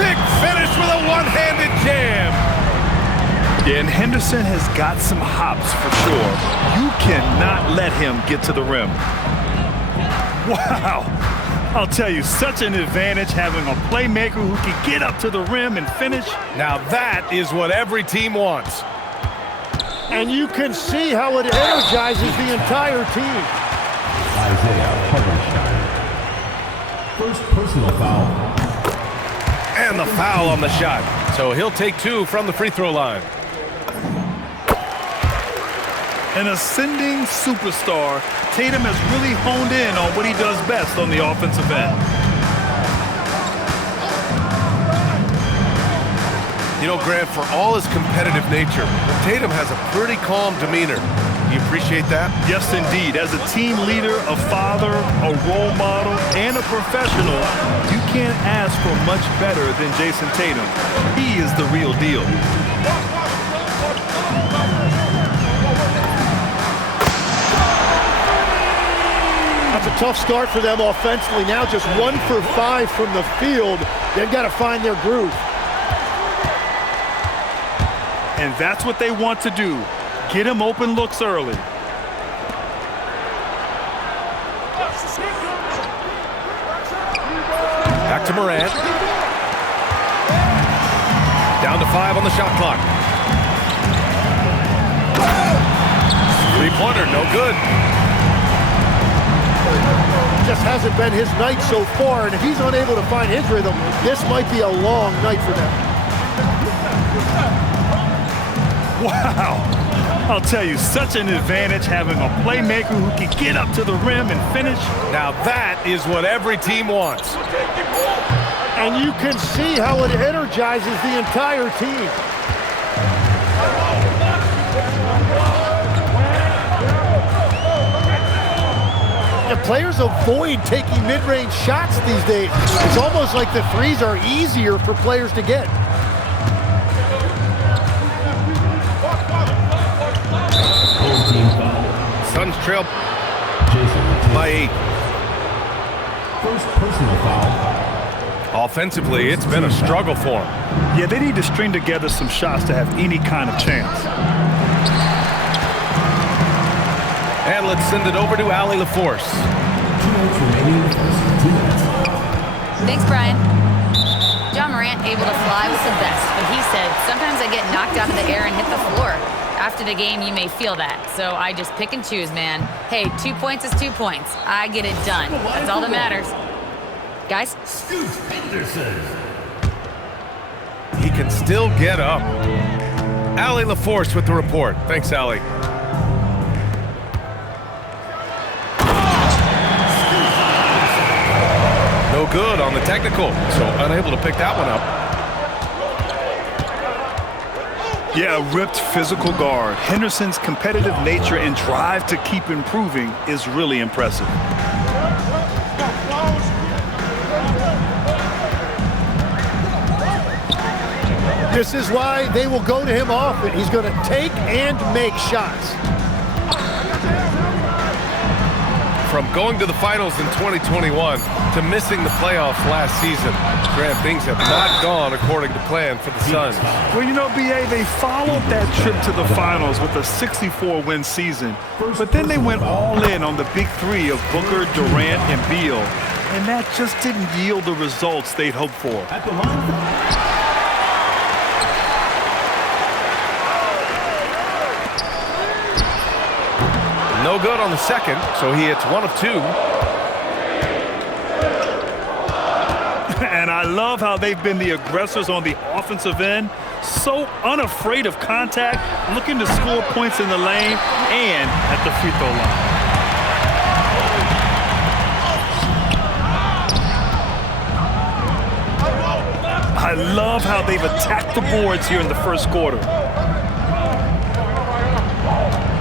Big finish with a one-handed jam. Yeah, and Henderson has got some hops for sure. You cannot let him get to the rim. Wow. I'll tell you, such an advantage having a playmaker who can get up to the rim and finish. Now that is what every team wants. And you can see how it energizes the entire team. Isaiah Hartenstein. First personal foul. And the foul on the shot. So he'll take 2 from the free throw line. An ascending superstar, Tatum has really honed in on what he does best on the offensive end. You know, Grant, for all his competitive nature, Tatum has a pretty calm demeanor. Do you appreciate that? Yes, indeed. As a team leader, a father, a role model, and a professional, you can't ask for much better than Jason Tatum. He is the real deal. That's a tough start for them offensively. Now just 1 for 5 from the field. They've got to find their groove. And that's what they want to do. Get him open looks early. Back to Morant. Down to 5 on the shot clock. Three-pointer, no good. Just hasn't been his night so far, and if he's unable to find his rhythm, this might be a long night for them. Wow. I'll tell you, such an advantage having a playmaker who can get up to the rim and finish. Now that is what every team wants. And you can see how it energizes the entire team. The players avoid taking mid-range shots these days. It's almost like the threes are easier for players to get. Suns trail by 8. First personal foul. Offensively, it's been a struggle for him. Yeah, they need to string together some shots to have any kind of chance. And let's send it over to Allie LaForce. 2 minutes remaining in the first. 2 minutes. Thanks, Brian. John Morant able to fly with the best, but he said, sometimes I get knocked out of the air and hit the floor. After the game, you may feel that, so I just pick and choose, man. Hey, 2 points is 2 points. I get it done. That's all that matters. Guys? Scoot Henderson. He can still get up. Allie LaForce with the report. Thanks, Allie. No good on the technical, so unable to pick that one up. Yeah, a ripped physical guard. Henderson's competitive nature and drive to keep improving is really impressive. This is why they will go to him often. He's going to take and make shots. From going to the finals in 2021 to missing the playoffs last season, Grant, things have not gone according to plan for the Suns. Well, you know, B.A., they followed that trip to the finals with a 64-win season, but then they went all in on the big three of Booker, Durant, and Beal, and that just didn't yield the results they'd hoped for. At the line. No good on the second, so he hits 1 of 2. And I love how they've been the aggressors on the offensive end, so unafraid of contact, looking to score points in the lane and at the free throw line. I love how they've attacked the boards here in the first quarter.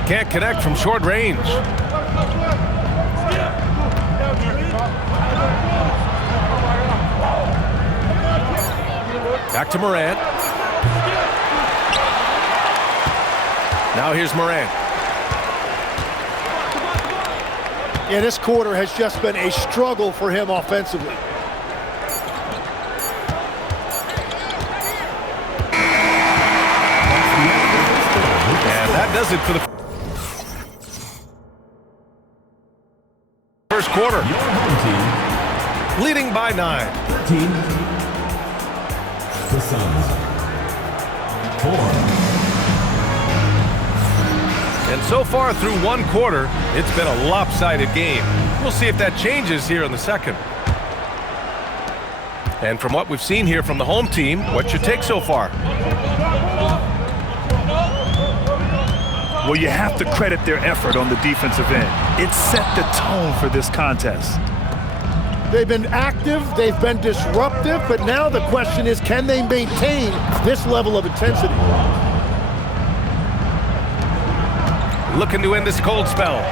Can't connect from short range. Back to Morant. Now here's Morant. Yeah, this quarter has just been a struggle for him offensively. does it for the first quarter. Your home team, Leading by 9. 13. The Suns, 4. And so far through one quarter, it's been a lopsided game. We'll see if that changes here in the second. And from what we've seen here from the home team, what's your take so far? Well, you have to credit their effort on the defensive end. It set the tone for this contest. They've been active, they've been disruptive, but now the question is, can they maintain this level of intensity? Looking to end this cold spell.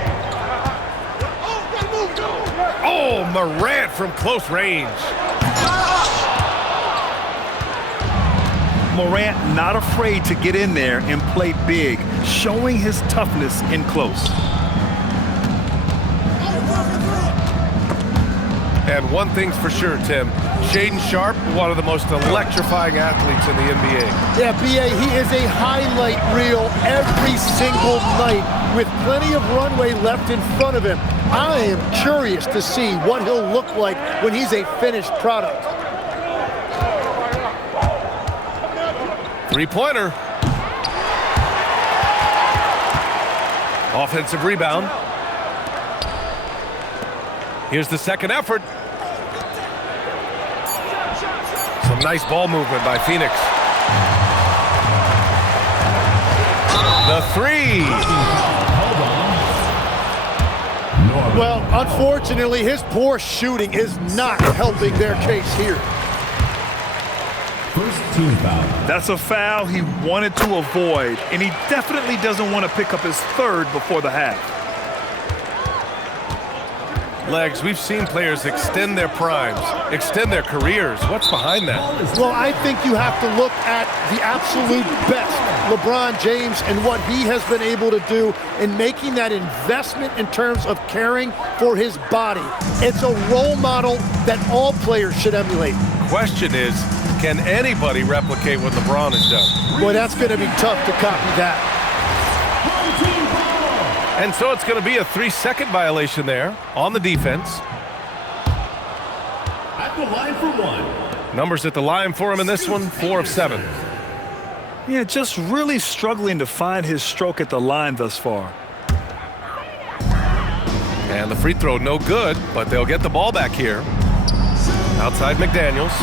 Oh, Morant from close range. Morant not afraid to get in there and play big, showing his toughness in close. And one thing's for sure, Tim. Shaedon Sharpe, one of the most electrifying athletes in the NBA. Yeah, B.A., he is a highlight reel every single night with plenty of runway left in front of him. I am curious to see what he'll look like when he's a finished product. Three-pointer. Offensive rebound. Here's the second effort. Some nice ball movement by Phoenix. The three. Well, unfortunately, his poor shooting is not helping their case here. First team foul. That's a foul he wanted to avoid, and he definitely doesn't want to pick up his third before the half. Legs, we've seen players extend their primes, extend their careers. What's behind that? Well, I think you have to look at the absolute best, LeBron James, and what he has been able to do in making that investment in terms of caring for his body. It's a role model that all players should emulate. Question is, can anybody replicate what LeBron has done? Boy, that's going to be tough to copy that. And so it's going to be a 3-second violation there on the defense. At the line for one. Numbers at the line for him in this one, 4 of 7. Yeah, just really struggling to find his stroke at the line thus far. And the free throw no good, but they'll get the ball back here. Outside McDaniels.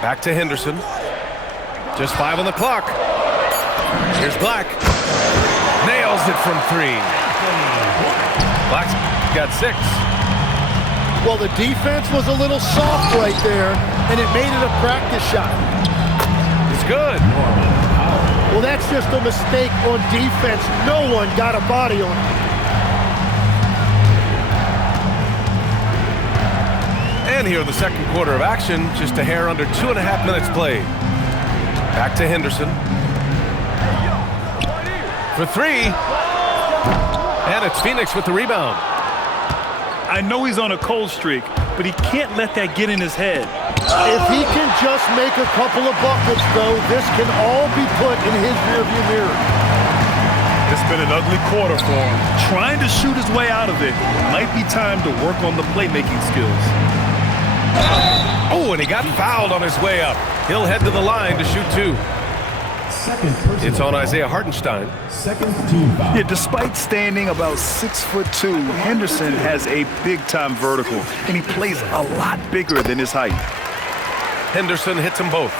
Back to Henderson. Just 5 on the clock. Here's Black. Nails it from 3. Black's got 6. Well, the defense was a little soft right there, and it made it a practice shot. It's good. Well, that's just a mistake on defense. No one got a body on it. And here in the second quarter of action, just a hair under 2.5 minutes played. Back to Henderson. For 3. And it's Phoenix with the rebound. I know he's on a cold streak, but he can't let that get in his head. If he can just make a couple of buckets, though, this can all be put in his rearview mirror. It's been an ugly quarter for him. Trying to shoot his way out of it might be time to work on the playmaking skills. Oh, and he got fouled on his way up. He'll head to the line to shoot 2. Second personal It's on foul. Isaiah Hartenstein. Second team foul. Yeah, despite standing about 6'2", Henderson has a big-time vertical, and he plays a lot bigger than his height. Henderson hits them both.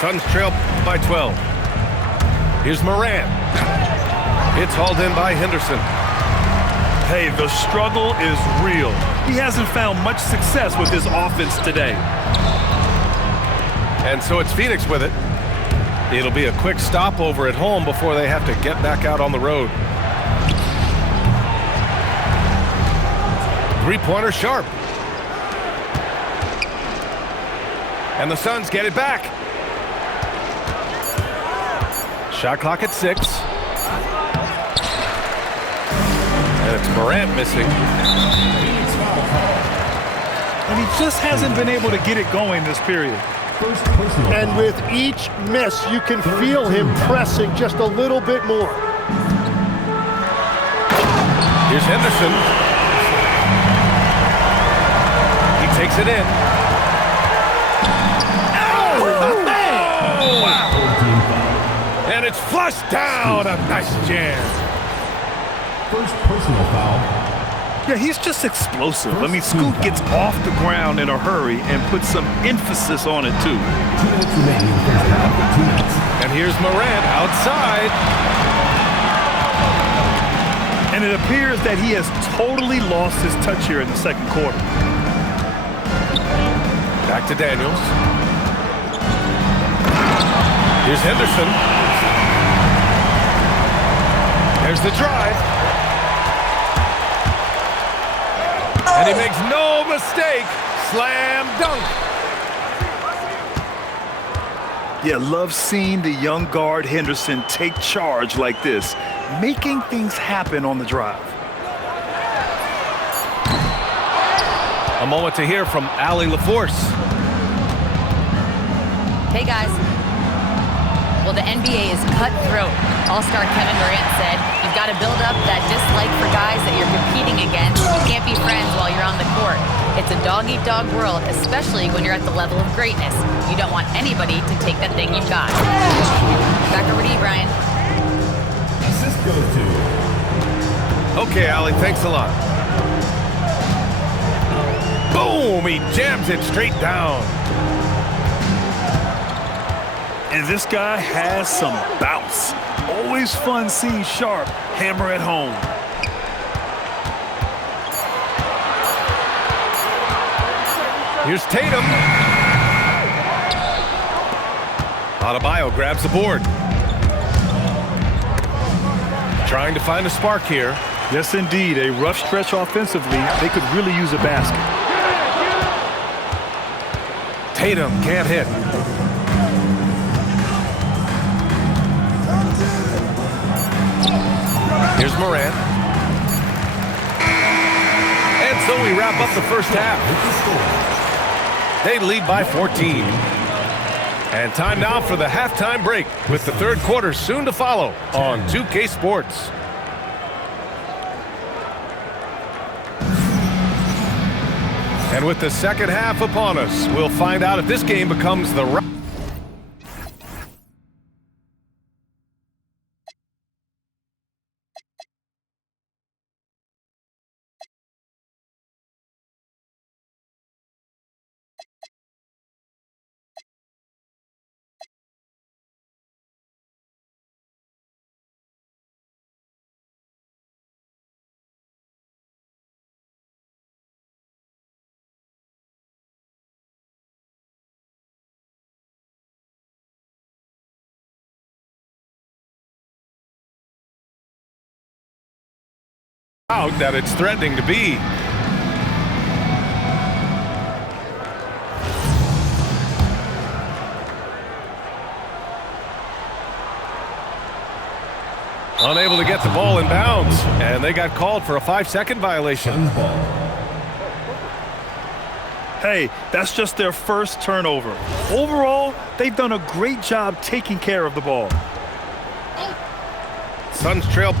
Suns trail by 12. Here's Morant. It's hauled in by Henderson. Hey, the struggle is real. He hasn't found much success with his offense today. And so it's Phoenix with it. It'll be a quick stopover at home before they have to get back out on the road. Three-pointer Sharpe. And the Suns get it back. Shot clock at 6. And it's Morant missing. And he just hasn't been able to get it going this period. First personal And foul. with each miss, you can feel him pressing just a little bit more. Here's Henderson. He takes it in. Wow. 14 foul. And it's flushed down. A nice jam. First personal foul. Yeah, he's just explosive. I mean, Scoot gets off the ground in a hurry and puts some emphasis on it, too. 2 minutes remaining in the first half. 2 minutes. And here's Morant outside. And it appears that he has totally lost his touch here in the second quarter. Back to Daniels. Here's Henderson. There's the drive. And he makes no mistake. Slam dunk. Yeah, love seeing the young guard Henderson take charge like this, making things happen on the drive. A moment to hear from Allie LaForce. Hey, guys. Well, the NBA is cutthroat. All-star Kevin Durant said, you've got to build up that dislike for guys that you're competing against. You can't be friends while you're on the court. It's a dog-eat-dog world, especially when you're at the level of greatness. You don't want anybody to take that thing you've got. Back over to you, Brian. Assist goes to. Okay, Allie, thanks a lot. Boom! He jams it straight down. And this guy has some bounce. Always fun seeing Sharp hammer at home. Here's Tatum. Adebayo grabs the board. Trying to find a spark here. Yes, indeed. A rough stretch offensively. They could really use a basket. Tatum can't hit. Here's Morant. And so we wrap up the first half. They lead by 14. And time now for the halftime break, with the third quarter soon to follow on 2K Sports. And with the second half upon us, we'll find out if this game becomes the right. Out that it's threatening to be. Unable to get the ball in bounds, and they got called for a 5-second violation. Suns ball. Hey, that's just their first turnover. Overall, they've done a great job taking care of the ball. Suns trail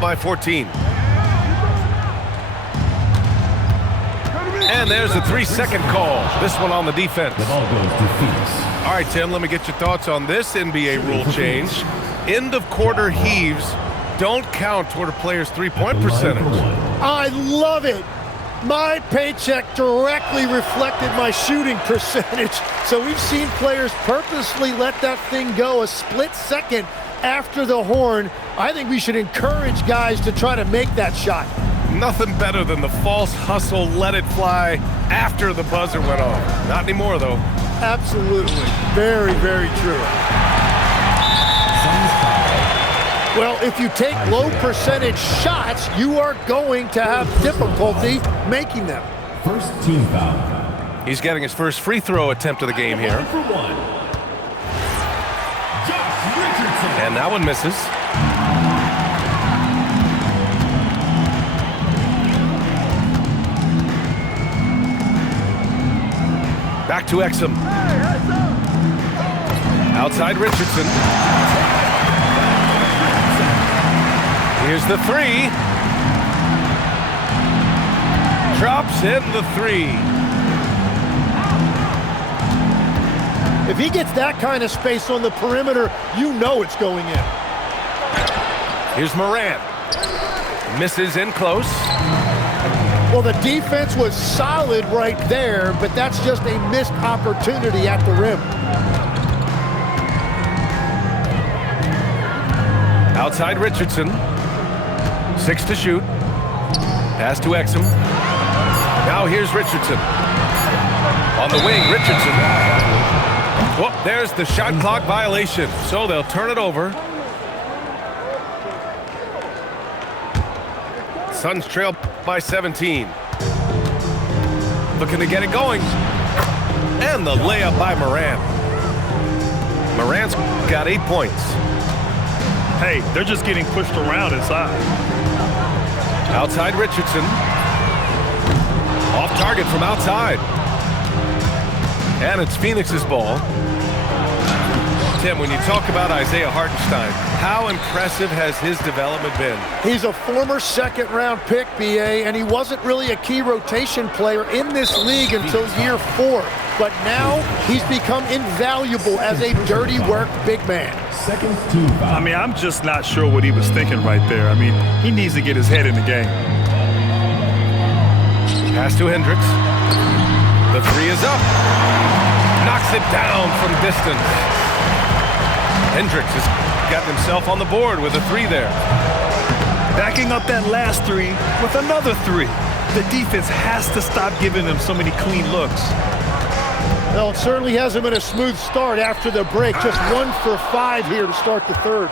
by 14. And there's a 3-second call. This one on the defense. The ball goes to Phoenix. All right, Tim, let me get your thoughts on this NBA rule change. End of quarter heaves don't count toward a player's three-point percentage. I love it. My paycheck directly reflected my shooting percentage. So we've seen players purposely let that thing go a split second after the horn. I think we should encourage guys to try to make that shot. Nothing better than the false hustle, let it fly after the buzzer went off. Not anymore, though. Absolutely. Very, very true. Suns foul. Well, if you take low percentage shots, you are going to have difficulty making them. First team foul. He's getting his first free throw attempt of the game here. Line for one. Josh Richardson. And that one misses. Back to Exum. Outside Richardson. Here's the three. Drops in the three. If he gets that kind of space on the perimeter, you know it's going in. Here's Morant. Misses in close. Well, the defense was solid right there, but that's just a missed opportunity at the rim. Outside Richardson. 6 to shoot. Pass to Exum. Now here's Richardson. On the wing, Richardson. Whoop, there's the shot clock violation. So they'll turn it over. Suns trail by 17. Looking to get it going. And the layup by Morant. Morant's got 8 points. Hey, they're just getting pushed around inside. Outside Richardson. Off target from outside. And it's Phoenix's ball. Tim, when you talk about Isaiah Hartenstein, how impressive has his development been? He's a former second-round pick, BA, and he wasn't really a key rotation player in this league until year 4. But now he's become invaluable as a dirty work big man. Seconds to foul. I mean, I'm just not sure what he was thinking right there. I mean, he needs to get his head in the game. Pass to Hendricks. The three is up. Knocks it down from distance. Hendricks has got himself on the board with a three there. Backing up that last three with another three. The defense has to stop giving them so many clean looks. Well, it certainly hasn't been a smooth start after the break. Just 1 for 5 here to start the third.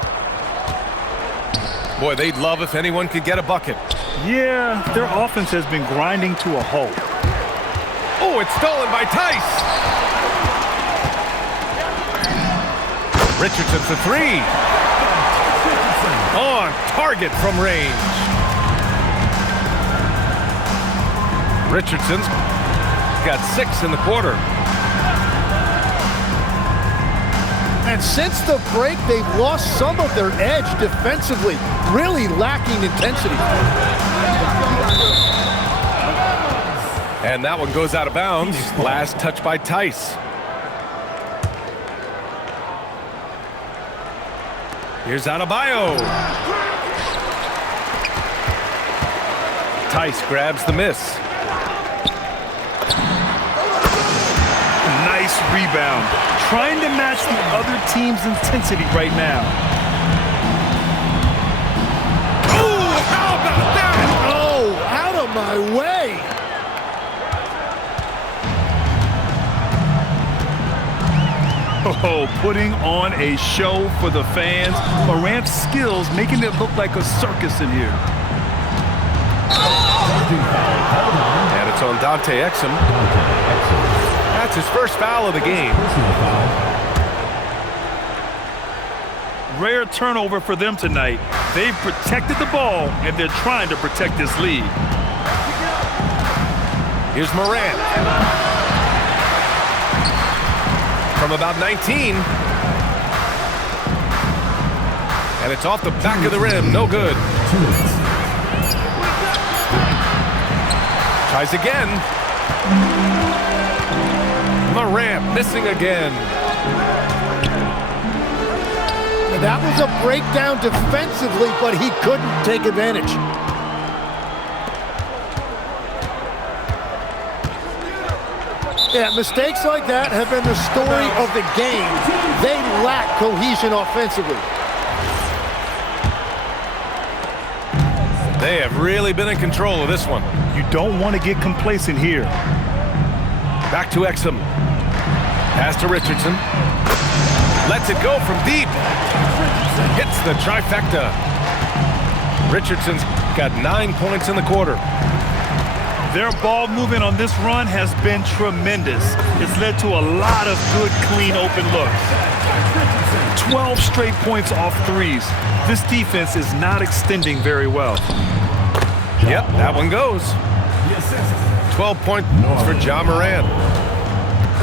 Boy, they'd love if anyone could get a bucket. Yeah, their offense has been grinding to a halt. Oh, it's stolen by Tice. Richardson for three. On target from range. Richardson's got 6 in the quarter. And since the break, they've lost some of their edge defensively, really lacking intensity. And that one goes out of bounds. Last touch by Tice. Here's Adebayo. Tice grabs the miss. Nice rebound. Trying to match the other team's intensity right now. Oh, how about that? Oh, out of my way. Oh, putting on a show for the fans. Morant's skills making it look like a circus in here. And it's on Dante Exum. That's his first foul of the game. Rare turnover for them tonight. They've protected the ball, and they're trying to protect this lead. Here's Morant. From about 19. And it's off the back of the rim. No good. Tries again. Morant missing again. That was a breakdown defensively, but he couldn't take advantage. Yeah, mistakes like that have been the story of the game. They lack cohesion offensively. They have really been in control of this one. You don't want to get complacent here. Back to Exum. Pass to Richardson. Lets it go from deep. Hits the trifecta. Richardson's got 9 points in the quarter. Their ball movement on this run has been tremendous. It's led to a lot of good, clean, open looks. 12 straight points off threes. This defense is not extending very well. Yep, that one goes. 12 points for Ja Morant.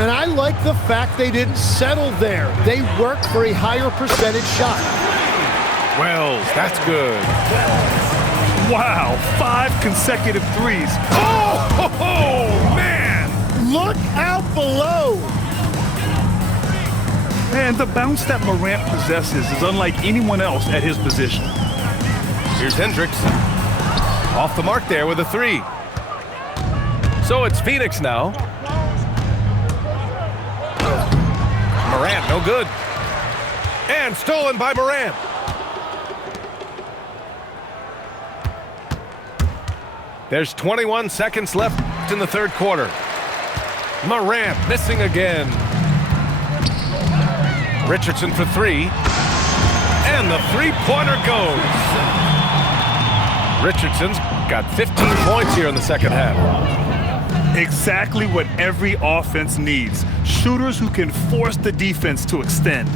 And I like the fact they didn't settle there. They worked for a higher percentage shot. Wells, that's good. Wow, 5 consecutive threes. Oh, man! Look out below. Man, the bounce that Morant possesses is unlike anyone else at his position. Here's Hendricks. Off the mark there with a 3. So it's Phoenix now. Morant, no good. And stolen by Morant. There's 21 seconds left in the third quarter. Morant missing again. Richardson for 3. And the three-pointer goes. Richardson's got 15 points here in the second half. Exactly what every offense needs. Shooters who can force the defense to extend.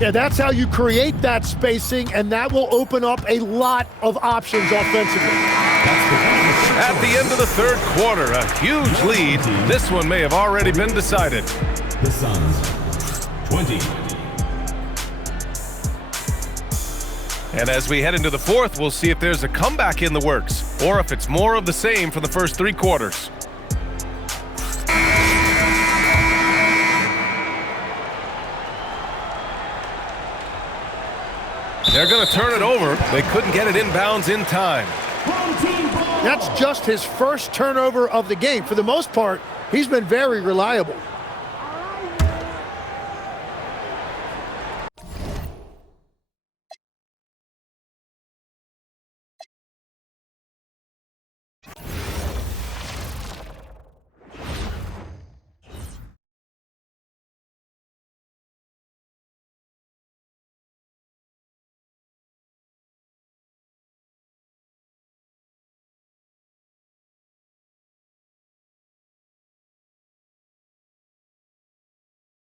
Yeah, that's how you create that spacing, and that will open up a lot of options offensively. At the end of the third quarter, a huge lead. This one may have already been decided. The Suns, 20. And as we head into the fourth, we'll see if there's a comeback in the works, or if it's more of the same for the first 3 quarters. They're going to turn it over. They couldn't get it inbounds in time. That's just his first turnover of the game. For the most part, he's been very reliable.